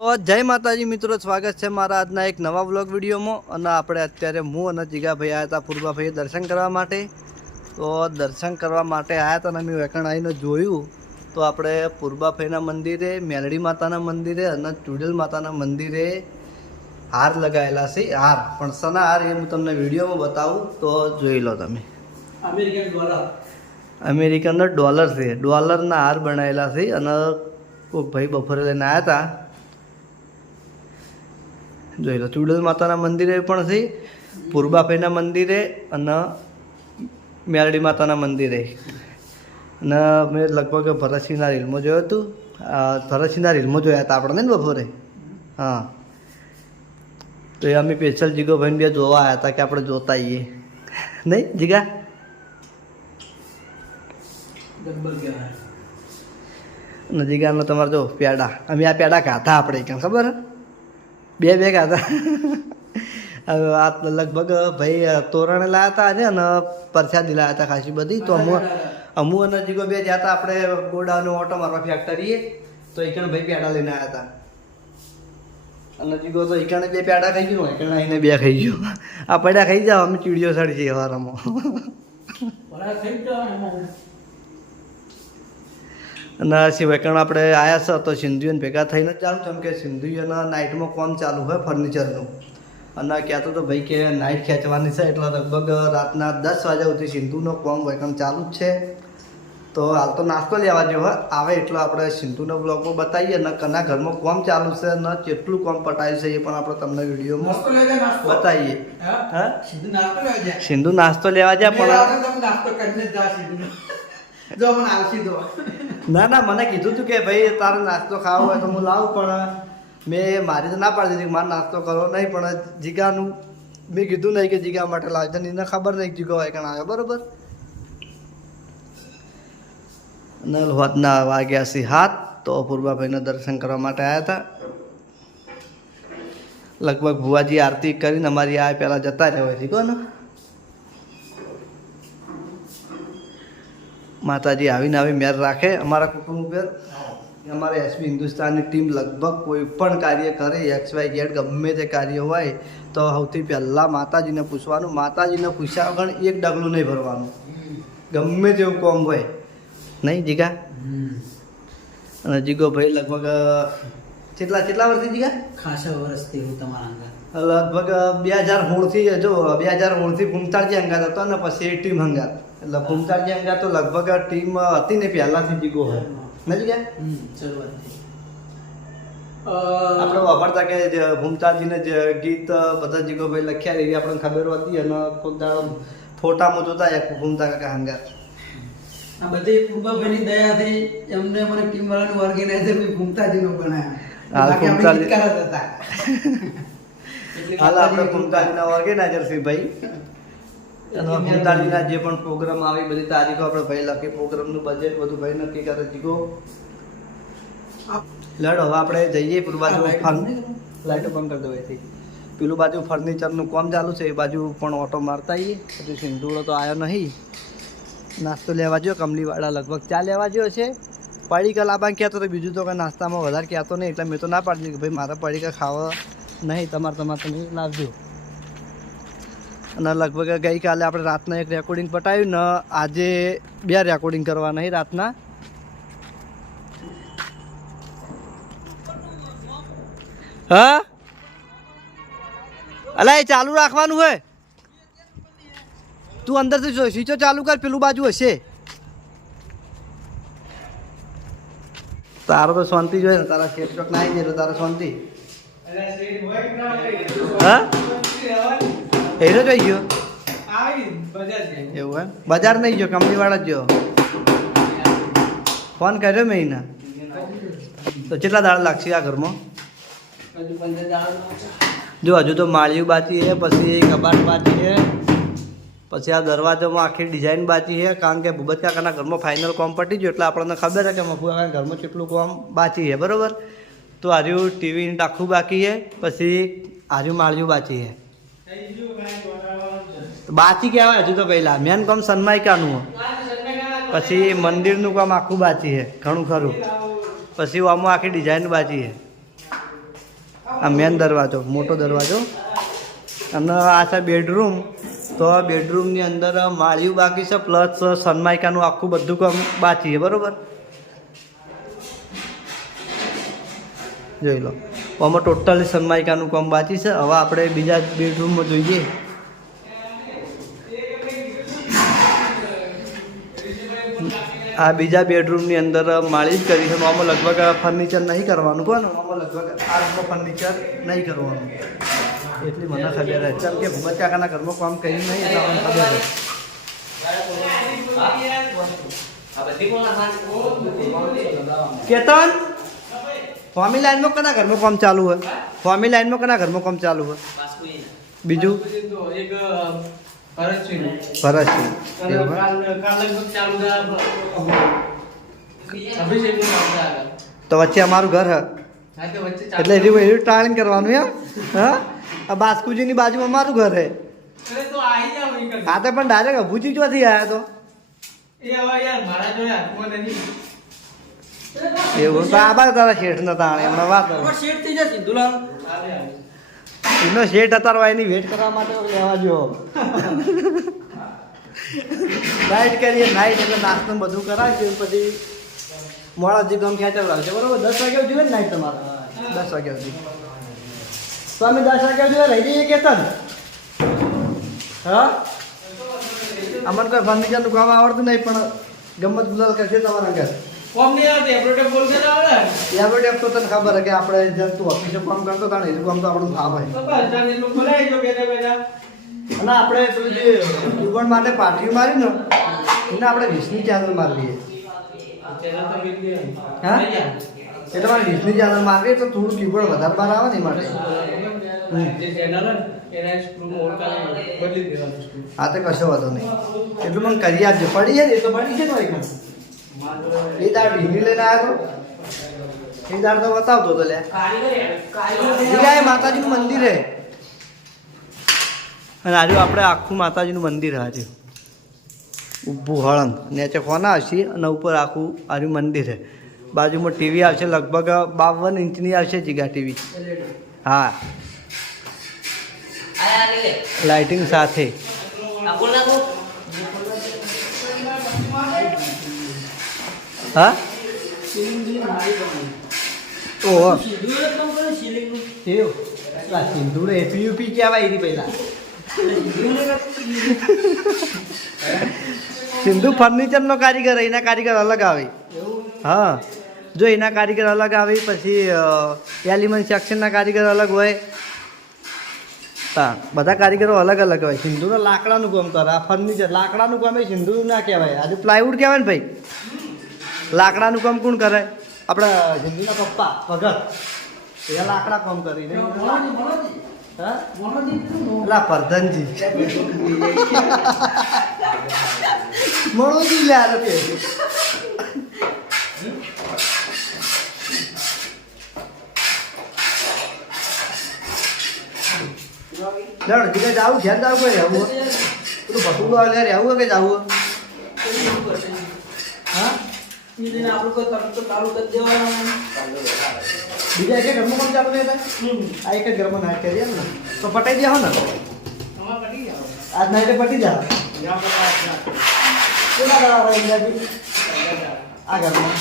તો જય માતાજી મિત્રો, સ્વાગત છે મારા આજના એક નવા વ્લોગ વિડીયોમાં. અને આપણે અત્યારે હું અને જીગાભાઈ આવ્યા હતા પૂર્વાભાઈએ દર્શન કરવા માટે. તો દર્શન કરવા માટે આવ્યા હતા અને મેં વેકણ આવીને જોયું તો આપણે પૂર્વાભાઈના મંદિરે, મેલડી માતાના મંદિરે અને ચુડેલ માતાના મંદિરે હાર લગાવેલા છે. હાર પણ સના હાર એ હું તમને વિડીયોમાં બતાવું, તો જોઈ લો તમે. અમેરિકનનો ડોલર છે, ડોલરના હાર બનાવેલા છે. અને કોઈક ભાઈ બપોરે લઈને આવ્યા હતા. જોઈ લો, ચુડેલ માતાના મંદિરે પણ છે, પૂર્વાભાઈના મંદિરે અને મેલડી માતાના મંદિરે. અને મેં લગભગ ભરતસિંહના રીલમાં જોયું હતું, ભરતસિંહના રીલમાં જોયા હતા આપણે ને બપોરે. હા, તો એ અમે સ્પેશિયલ જીગોભાઈને બે જોવા આવ્યા હતા કે આપણે જોતા આવીએ. નહીં જીગા? અને જીગાનો તમારે જો પેડા, અમે આ પેડા ખાધા આપણે ક્યાં ખબર બે ખાધા. આ લગભગ ભાઈ તોરણે લાવ્યા હતા આજે અને પરસાદી લાવ્યા હતા ખાસી બધી. તો અમુ અને જીગો બે જ્યાં હતા આપણે ગોડાનો ઓટો મારવા ફેક્ટરીએ, તો એકણ ભાઈ પેડા લઈને આવ્યા હતા. અને જીગો તો એકણે બે પેડા ખાઈ ગયો, એકણ આવીને બે ખાઈ ગયો. આ પડ્યા ખાઈ જાઓ, અમે ચીડીઓ સડી છીએ વારામાં. અને સિવાય આપણે આવ્યા છે તો સિંધુઓને ભેગા થઈને ચાલુ, કેમ કે સિંધુઓના નાઇટમાં કોમ ચાલુ હોય ફર્નિચરનું. અને કહેતો તો ભાઈ કે નાઇટ ખેંચવાની છે, એટલે લગભગ રાતના 10 વાગ્યા સુધી સિંધુનો કોમ વેકણ ચાલુ જ છે. તો હાલ તો નાસ્તો લેવા જેવો આવે એટલે આપણે સિંધુનો બ્લોગમાં બતાવીએ ને કના ઘરમાં કોમ ચાલુ છે ને કેટલું કોમ પટાયું છે એ પણ આપણે તમને વિડીયોમાં બતાવીએ. હા, સિંધુ નાસ્તો લેવા જાય પણ ના મને કીધું તું કે ભાઈ તારે નાસ્તો ખાવો હોય તો હું લાવું, પણ મેં મારી તો ના પાડી દીધી, મારે નાસ્તો કરવો નહીં. પણ જીગાનું મેં કીધું નહીં કે જીગા માટે લાવજો, એને ખબર નહીં જીગો હોય કણ આવ્યો બરોબર. અને હોદના વાગ્યા છે 7, તો પૂર્વાભાઈના દર્શન કરવા માટે આવ્યા હતા. લગભગ ભુવાજી આરતી કરીને અમારી આ પહેલાં જતા રહ્યા જીગો ને. માતાજી આવીને આવી મેર રાખે અમારા કુટુંબ ઉપર. અમારે એસબી હિન્દુસ્તાનની ટીમ લગભગ કોઈ પણ કાર્ય કરે, XY Z ગમે તે કાર્ય હોય તો સૌથી પહેલાં માતાજીને પૂછવાનું. માતાજીને પૂછ્યા વગર એક ડગલું નહીં ભરવાનું, ગમે તેવું કોમ હોય. નહીં જીગા? અને જીગો ભાઈ લગભગ કેટલા વર્ષથી જીગા? ખાસા વર્ષથી હું તમારા લગભગ 2016થી, જો 2016થી ભૂમતાળજી અંગાત હતો ને પછી ટીમ અંગાત. એટલે ભૂમતાળજી અંગાત તો લગભગ ટીમ હતી ને પહેલાંથી જીગો હોય. નથી ગયા આપણે વાપરતા કે ભૂમતાજીને જે ગીત બધા જીગોભાઈ લખ્યા એવી આપણને ખબર હતી. અને કોઈ દાડો ફોટામાં જોતા ભૂમતા કાકા હંગાત. આ બધી પૂર્વાભાઈની દયાથી એમને મને ટીમ વાળાનું ઓર્ગેનાઇઝર ભૂમતાજીનો બનાવ્યા. હાલ આપણે ભૂમતાજીના ઓર્ગેનાઇઝર છે ભાઈ. અને ભૂમતાજીના જે પણ પ્રોગ્રામ આવે બધી તારીખો આપણે ભાઈ લખી, પ્રોગ્રામનું બજેટ બધું ભાઈ નક્કી કરે જીગો. લડ હવે આપણે જઈએ પેલું બાજુ, લાઈટો બંધ કરી દેવાય. પેલું બાજુ ફર્નિચરનું કામ ચાલુ છે, એ બાજુ પણ ઓટો મારતા આવીએ. પછી સિંધુડો તો આવ્યો નહીં. નાસ્તો લેવા જો કમલીવાળા લગભગ ચા લેવા જો છે. પડીકા લાવવા કહેતો તો, બીજું તો કંઈ નાસ્તામાં વધારે કહેતો નહીં. એટલે મેં તો ના પાડી દીધી કે ભાઈ મારા પડીકા ખાવા નહીં, તમારે તમે લાવજો. અને લગભગ ગઈકાલે આપણે રાતના એક રેકોર્ડિંગ પટાવ્યું ને આજે 2 રેકોર્ડિંગ કરવા નહીં રાતના. હા અલા એ ચાલુ રાખવાનું હોય. તું અંદરથી સ્વિચો ચાલુ કર, પેલું બાજુ હશે. તારો તો શાંતિ જોઈએ ને, તારા શેઠ ચોક ના આવી જાય તારા શાંતિ. હા હેરો જોઈ ગયો એવું એમ? બજાર નહીં ગયો, કંપનીવાળા જ ગયો. ફોન કર્યો મેં એના. તો કેટલા દાડા લાગશે આ ઘરમાં? જો હજુ તો માળિયું બાકી છે, પછી કબાટ બાકી છે, પછી આ દરવાજામાં આખી ડિઝાઇન બાકી છે. કારણ કે ભૂપત કાકાના ઘરમાં ફાઇનલ કોમ પટી ગયો એટલે આપણને ખબર છે કે મફુ કાકાના ઘરમાં કેટલું કોમ બાકી છે બરાબર. તો હાર્યું ટીવી આખું બાકી છે, પછી હાર્યું માળિયું બાકી છે. બાકી કહેવાય હજુ તો પહેલાં મેન કામ સન્માયકાનું, પછી મંદિરનું કામ આખું બાકી છે ઘણું ખરું, પછી આમાં આખી ડિઝાઇન બાકી છે. આ મેન દરવાજો, મોટો દરવાજો. અને આ છે બેડરૂમ. તો આ બેડરૂમની અંદર માળિયું બાકી છે, પ્લસ સનમાઇકાનું આખું બધું કામ બાકી છે, બરાબર. જોઈ લો, આમાં ટોટલી સનમાઇકાનું કામ બાકી છે. હવે આપણે બીજા બેડરૂમમાં જોઈએ. આ બીજા બેડરૂમની અંદર માળી જ કરી છે. આમાં લગભગ ફર્નિચર નહીં કરવાનું, કોણ આમાં લગભગ આટલું ફર્નિચર નહીં કરવાનું, એટલી મને ખબર છે. ચાલ કે ભૂમત કાકાના ઘરમાં કામ કર્યું નહીં એટલે મને ખબર છે. કેતન, ફોમી લાઈનમાં કના ઘરમાં કામ ચાલુ હોય? ફોમી લાઈનમાં કના ઘરમાં કામ ચાલુ હોય? બીજું ભરતસિંહ. તો વચ્ચે અમારું ઘર હે એટલે એવી ટ્રાવેલિંગ કરવાનું એમ. હા, આ બાસ્કુજીની બાજુમાં અમારું ઘર હે. હા તો પણ ડાયરેક્ટ અભુજી ચોથી આવ્યા તો એવું તો આભાર તારા શેઠ નતા હમણાં વાત એનો શેઠ અત્યારે એની વેટ કરવા માટે લેવા જો. નાઇટ કરીએ, નાઇટ એટલે નાસ્તો બધું કરાવીએ, પછી મોડા જે ગમ ખેંચાવડાવશે, બરોબર. 10 વાગ્યા જોઈએ ને નાઇટ તમારે? 10 વાગ્યા સુધી તો અમે 10 વાગ્યા સુધી રહી જઈએ. કેતન, હા, અમને કોઈ ફર્નિચરનું કામ આવડતું નહીં, પણ ગમત ગુલાલ કરશે તમારા ઘર. એવરેજ તો તને ખબર હે કે આપણે જેમ તું ઓફિસે કામ કરતો હતા ને એ કામ તો આપણું ફાવે. અને આપણે પેલું જે યુવન માટે પાર્ટી મારી ને એને આપણે 20ની ચેનલ મારી દઈએ. હા, એટલે મારે 20ની ચેનલ મારવી તો થોડું કીબોર્ડ વધારે બહાર આવે ને એ માટે. હા તો કશો વાંધો નહીં, એટલું મને કરી આપજો. પડી જાય ને એ તો પડી છે ને એ દાળ ઢીંગલી લઈને આવ્યો તો એ દાળ તો બતાવતો હતો. લે માતાજીનું મંદિર હે. અને આજુ આપણે આખું માતાજીનું મંદિર આજે ઊભું હળંગ નીચે કોના આવશે અને ઉપર આખું આજુ મંદિર છે. બાજુમાં ટીવી આવશે, લગભગ 52 ઇંચની આવશે જીગા ટીવી. હા, લાઇટિંગ સાથે. હા, ઓહો સિંધુડે એપીયુપી કહેવાય એની પહેલા. સિંધુ ફર્નિચરનો કારીગર, એના કારીગર અલગ આવે. હા, જો એના કારીગર અલગ આવે, પછી એલિમેન્ટ સેક્શનના કારીગર અલગ હોય. હા, બધા કારીગરો અલગ અલગ હોય. સિંધુનો લાકડાનું કામ કરે, આ ફર્નિચર લાકડાનું કામ એ સિંધુ ના કહેવાય. આજે પ્લાયવુડ કહેવાય ને ભાઈ. લાકડાનું કામ કોણ કરે? આપણા સિંધુના પપ્પા ભગત, એ લાકડા કામ કરીને. હા, એલા પ્રધાનજી મળોજી લે આ કે લડ જીગા જાવું ઘેર જાવું કોઈ રહેવું પેલું ભટુડું આવે રહેવું કે જાવું? હા, આપણે કોઈ તરત તો ચાલુ કરી દેવાનું. બીજા એક ઘરમાં પણ ચાલુ નહીં થાય. આ એક જ ઘરમાં નાઈટ કરીએ ને તો પટાઈ દે હો ને. આજ નાઈટે પટી જાય. આ ઘરમાં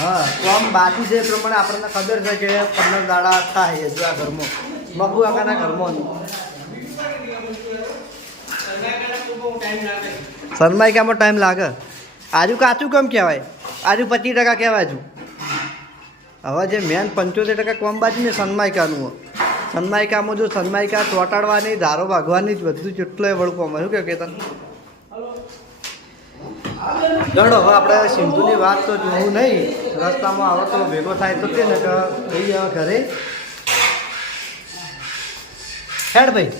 હા કોમ બાકી છે એ પ્રમાણે આપણને ખબર છે કે 15 દાડા થાય હજુ આ ઘરમાં. મફુ કાકાના ઘરમાં સનમાઇકામાં ટાઈમ લાગે. આજુ કાચું કેમ કહેવાય? આજુ 25% કહેવાય. હજુ હવે જે મેન 75% કોમ બાજુ ને સનમાઇકાનું. સનમાઇકામાં જો સનમાઇકા ચોંટાડવાની, ધારો ભાગવાની જ બધું જેટલો વળકોમ શું કે કેતન? ગણો હવે આપણે સિંધુની વાત તો જોવું નહીં, રસ્તામાં આવે તો ભેગો થાય તો કે ને કે ભાઈ હવે ઘરે હેડ ભાઈ.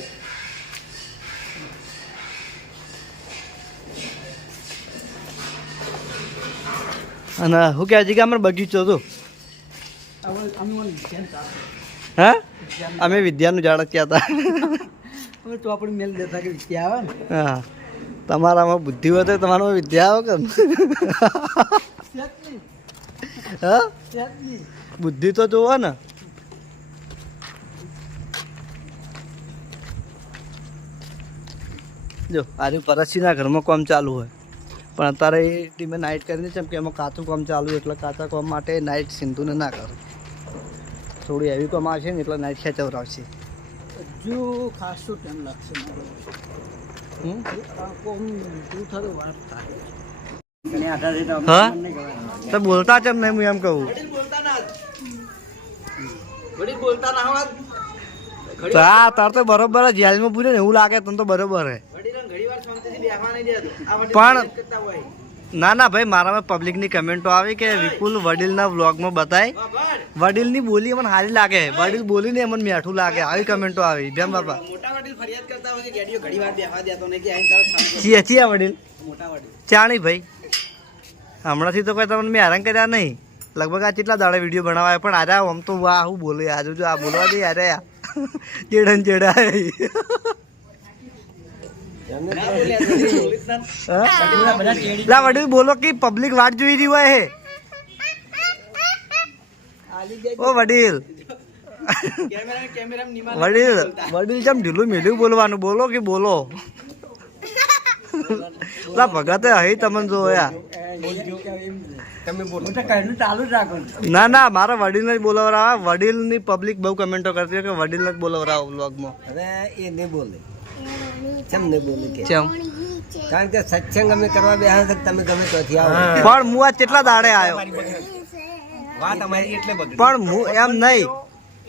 અને શું કહે છે કે અમારો બગીચો હતો. હા, અમે વિદ્યાનું ઝાડ જ કહેતા. ચોપડી મેલ દેતા કે વિદ્યા આવે ને. હા, તમારામાં બુદ્ધિ હોય તો તમારામાં વિદ્યા આવે કે? હા, બુદ્ધિ તો જોવો ને. જો આજે પરસીના ઘરમાં કામ ચાલુ હોય પણ અત્યારે એ ટીમે નાઇટ કરીને છે કે એમાં કાચું કામ ચાલુ હોય એટલે કાચા કામ માટે નાઇટ સિંધુને ના કરે થોડી હેવી કામ આવશે ને એટલે નાઇટ ખેંચવરાવશે હજુ ખાસું ટાઈમ લાગશે હા તો બોલતા છે નહીં હું એમ કહું હા તાર તો બરોબર જ જેલમાં પૂછે ને એવું લાગે તને તો બરોબર હે પણ ના ના ભાઈ મારામાં પબ્લિકની કમેન્ટો આવી કે વિપુલ વડીલના વ્લોગમાં બતાય વડીલની બોલી મને સારી લાગે વડીલ બોલીને મને મેઠું લાગે આવી કમેન્ટો આવી બેમ બાપા છીએ વડીલ ચાણી ભાઈ હમણાંથી તો કોઈ તમને મેં હેરાન કર્યા નહીં લગભગ આ કેટલા દાડા વિડીયો બનાવાય પણ આજે આમ તો વાહ હું બોલે આજુ જો આ બોલવા દે યારે ચેડન ચેડા વડીલ બોલો કે પબ્લિક વાટ જોઈ રહી હોય હે ઓ વડીલ વડીલ વડીલ જેમ ઢીલું મીઠું બોલવાનું બોલો કે બોલો લા ભગતે અહીં તમને જોયા ના ના મારા વડીલ જ બોલાવરા વડીલની પબ્લિક બહુ કમેન્ટો કરતી કે વડીલ જ બોલાવરા વ્લોગમાં હવે એ નહીં બોલે કેમ નહીં બોલે કે કેમ કારણ કે સત્સંગ અમે કરવા બેહા તો તમે ગમે ત્યાંથી આવો પણ હું આ કેટલા દાડે આવ્યો વાત અમારી એટલે બગડી પણ હું એમ નહીં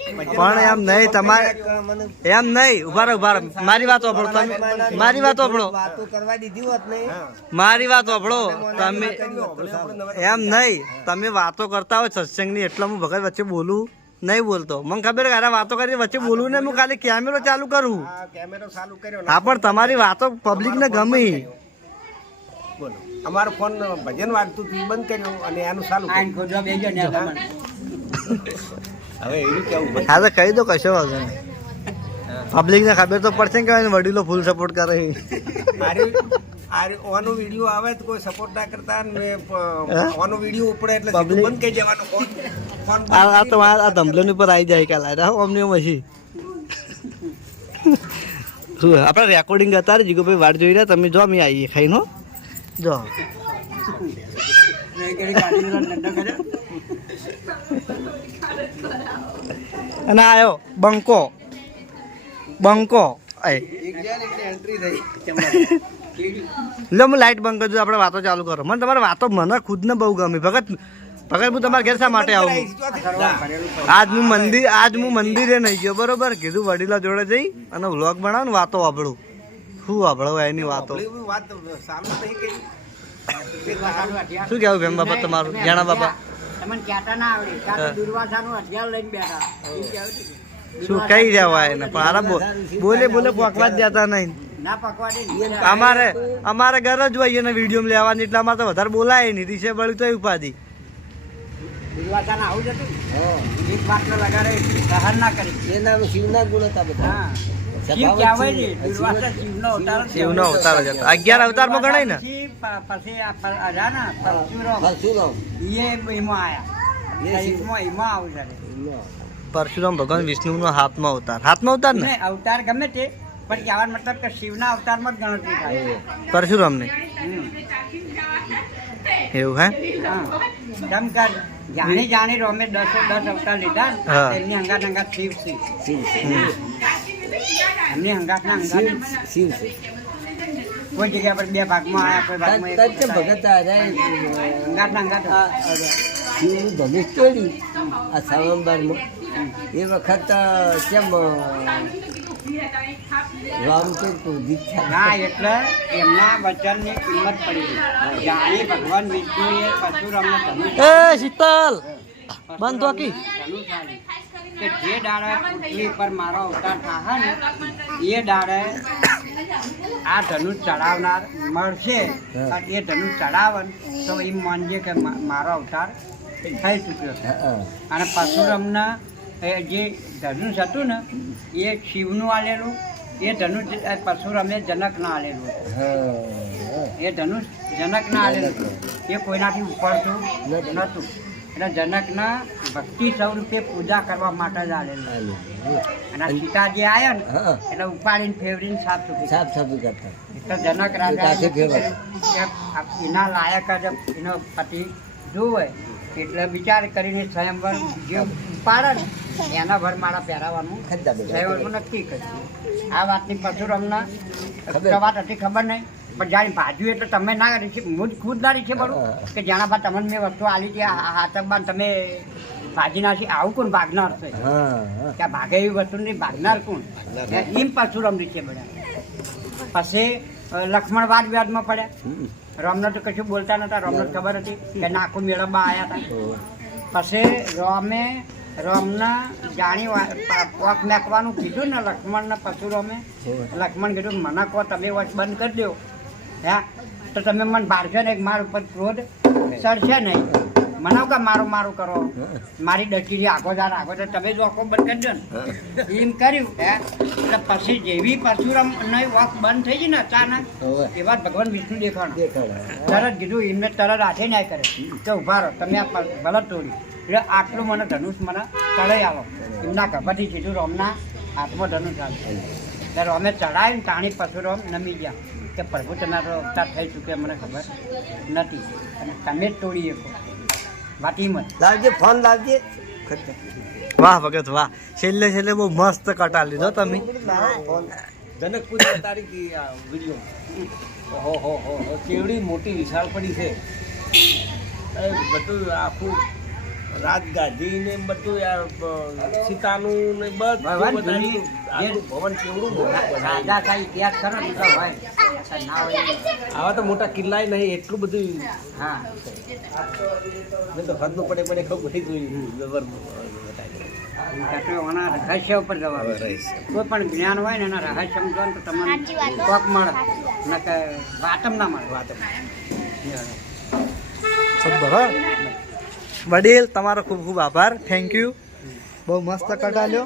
પણ એમ નહીં તમારે એમ નહીં ઉભા રહો મારી વાત સાંભળો તમે મારી વાત સાંભળો વાતો કરવા દીધી હોત નહીં મારી વાત સાંભળો તમે એમ નહીં તમે વાતો કરતા હોય સત્સંગની એટલે હું ભગત વચ્ચે બોલું નહીં બોલતો મને ખબર કે અરે વાતો કરી વચ્ચે બોલું ને હું ખાલી કેમેરો ચાલુ કરું કેમેરો ચાલુ કર્યો હા પણ તમારી વાતો પબ્લિકને ગમી બોલો અમારો ફોન ભજન વાગતું હતું બંધ કર્યો અને એનું ચાલુ હવે એવું કેવું હા તો કહી દો કશો વાંધો નહીં પબ્લિકને ખબર તો પડશે કે વડીલો ફૂલ સપોર્ટ કરે ઓનો વિડીયો આવે તો કોઈ સપોર્ટ ના કરતા ને ઓનો વિડીયો ઉપડે એટલે સીધું બંધ કરી દેવાનો ફોન આ તો આ ધંભલન ઉપર આવી જાય કાલ અમને પછી શું આપણે રેકોર્ડિંગ હતા જીગો ભાઈ વાટ જોઈ રહ્યા તમે જો અમે આવીએ ખાઈને જો અને આવ્યો બંકો બંકો લે હું લાઈટ બંધ કરજો આપણે વાતો ચાલુ કરો મને તમારી વાતો મને ખુદને બહુ ગમી ભગત ભગત હું તમારા ઘેર શા માટે આવું આજ હું મંદિરે નહીં ગયો બરોબર કીધું વડીલા જોડે જઈ અને વ્લોગ બનાવ ને વાતો વાપરું શું વાપરો એની વાતો શું કેવું ભેમ બાપા તમારું જાણા બાપા શું કઈ જવાય ને પણ આરા બોલે બોલે પકવા જ જતા નહીં અમારે ઘર જ હોય ને વિડીયો લેવાની એટલે અમારે તો વધારે બોલાય નહીં રીસે બળી તો ઉપાધિ શિવનો અવતાર જ હતો 11 અવતારમાં ગણાય ને પરશુરામ ભગવાન વિષ્ણુનો હાથમાં અવતાર ને અવતાર ગમે તે પણ કહેવાનો મતલબ કે શિવના અવતારમાં જ ગણતરી થાય પરશુરામ ને એવું હે જેમ કે જાણી રોમે 10 અવતાર લીધા એમની અંગાત શિવ એમની અંગાતના શિવ કોઈ જગ્યા પર 2 ભાગમાં આવ્યા કોઈ ભાગમાં ભગત અંગાતના શિવનું ધનુષ તોડ્યું આ સાવંબારમાં એ વખત કેમ ના એટલે એમના વચનની કિંમત પડી ગઈ જાણે ભગવાન વિષ્ણુએ પરશુરામને ધનુષ શીતલ બંધ તો કી કે જે દાડે પૃથ્વી પર મારો અવતાર થાય ને એ દાડે આ ધનુષ ચડાવનાર મળશે એ ધનુષ ચડાવન તો એમ માનજે કે મારો અવતાર થઈ ચૂક્યો છે અને પરશુરામના જે ધનુષ હતું ને એ શિવનું આલેલું એ ધનુષ પરશુરામે જનકના આલેલું એ ધનુષ જનકના આલેલું એ કોઈનાથી ઉપરતું નહોતું એટલે જનકના ભક્તિ સ્વરૂપે પૂજા કરવા માટે જ આલેલું અને સીતાજી આવ્યા ને એટલે ઉપાડીને ફેવરીને સાફ સાફ કરતા તો જનક રાજા એના લાયક જ એનો પતિ જોવે એટલે વિચાર કરીને સ્વયંવર જે પાડે ને એના ભર માળા પહેરાવાનું સ્વયંવરમાં નક્કી કર્યું. આ વાતની પરશુરામના વાત હતી ખબર નહીં, પણ જાણે ભાજ્યું એટલે તમે ના કરી હું જ ખુદ ના છે બરું કે જાણા બા તમને મેં વસ્તુ આલી છે હાથકબાન તમે ભાજી નાખી આવું કોણ ભાગનાર છે કે ભાગે એવી વસ્તુ નહીં ભાગનાર કોણ એમ પરશુરામ છે બધા. પછી લક્ષ્મણ વાદ વિવાદમાં પડ્યા. રામને તો કશું બોલતા નતા, રામને ખબર હતી કે નાખું મેળવવા આવ્યા હતા. પછી રામના જાણી પોક નાખવાનું કીધું ને લક્ષ્મણને પરશુરામે. લક્ષ્મણ કીધું મને કહો તમે વચ બંધ કરી દો હા તો તમે મને બારશો ને મારા ઉપર ક્રોધ સડશે નહીં. મને કે મારું મારું કરો મારી ડચી આગો તમે જ વોકો બંધ કરી દો ને એમ કર્યું હે. એટલે પછી જેવી પરશુરામ વોક બંધ થઈ ગઈ ને અચાનક એવા જ ભગવાન વિષ્ણુ દેખાણ તરત કીધું એમને તરત હાથે ન્યાય કરે તો ઉભા રહો તમે આ ભલે તોડ્યું એટલે આટલું મને ધનુષ મને ચડાઈ આવો. એમના ગભાથી સીધું રોમના હાથમાં ધનુષ આવ્યું એટલે રોમે ચડાવીને તાણી પરશુરામ નમી ગયા કે પ્રભુ તમારો અવતાર થઈ ચૂક્યો મને ખબર નથી અને તમે જ તોડી શકો વાત એમ જ. લાવજે ફોન લાવજે. વાહ ભગત વાહ, છેલ્લે બહુ મસ્ત કટા લીધો તમે. જનકપુર તારીખ વિડીયો ઓહો કેવડી મોટી વિશાળ પડી છે. બધું આખું રાત ગાજી ને બધું સીતાનું ને બધું ભવન કેવડું રાજા થાય ઇતિહાસ કરો ને તો હોય ના હોય. આવા તો મોટા કિલ્લાય નહીં એટલું બધું. હા મેં તો હદનું પડે ખબર પડી જોયું. રહસ્ય ઉપર જવાનું કોઈ પણ જ્ઞાન હોય ને એના રહસ્ય સમજો ને તો તમને કોક મળે ને કે વાતમ ના મળે. વાતમ વડીલ તમારો ખૂબ ખૂબ આભાર, થેન્ક યુ, બહુ મસ્ત કટા લ્યો.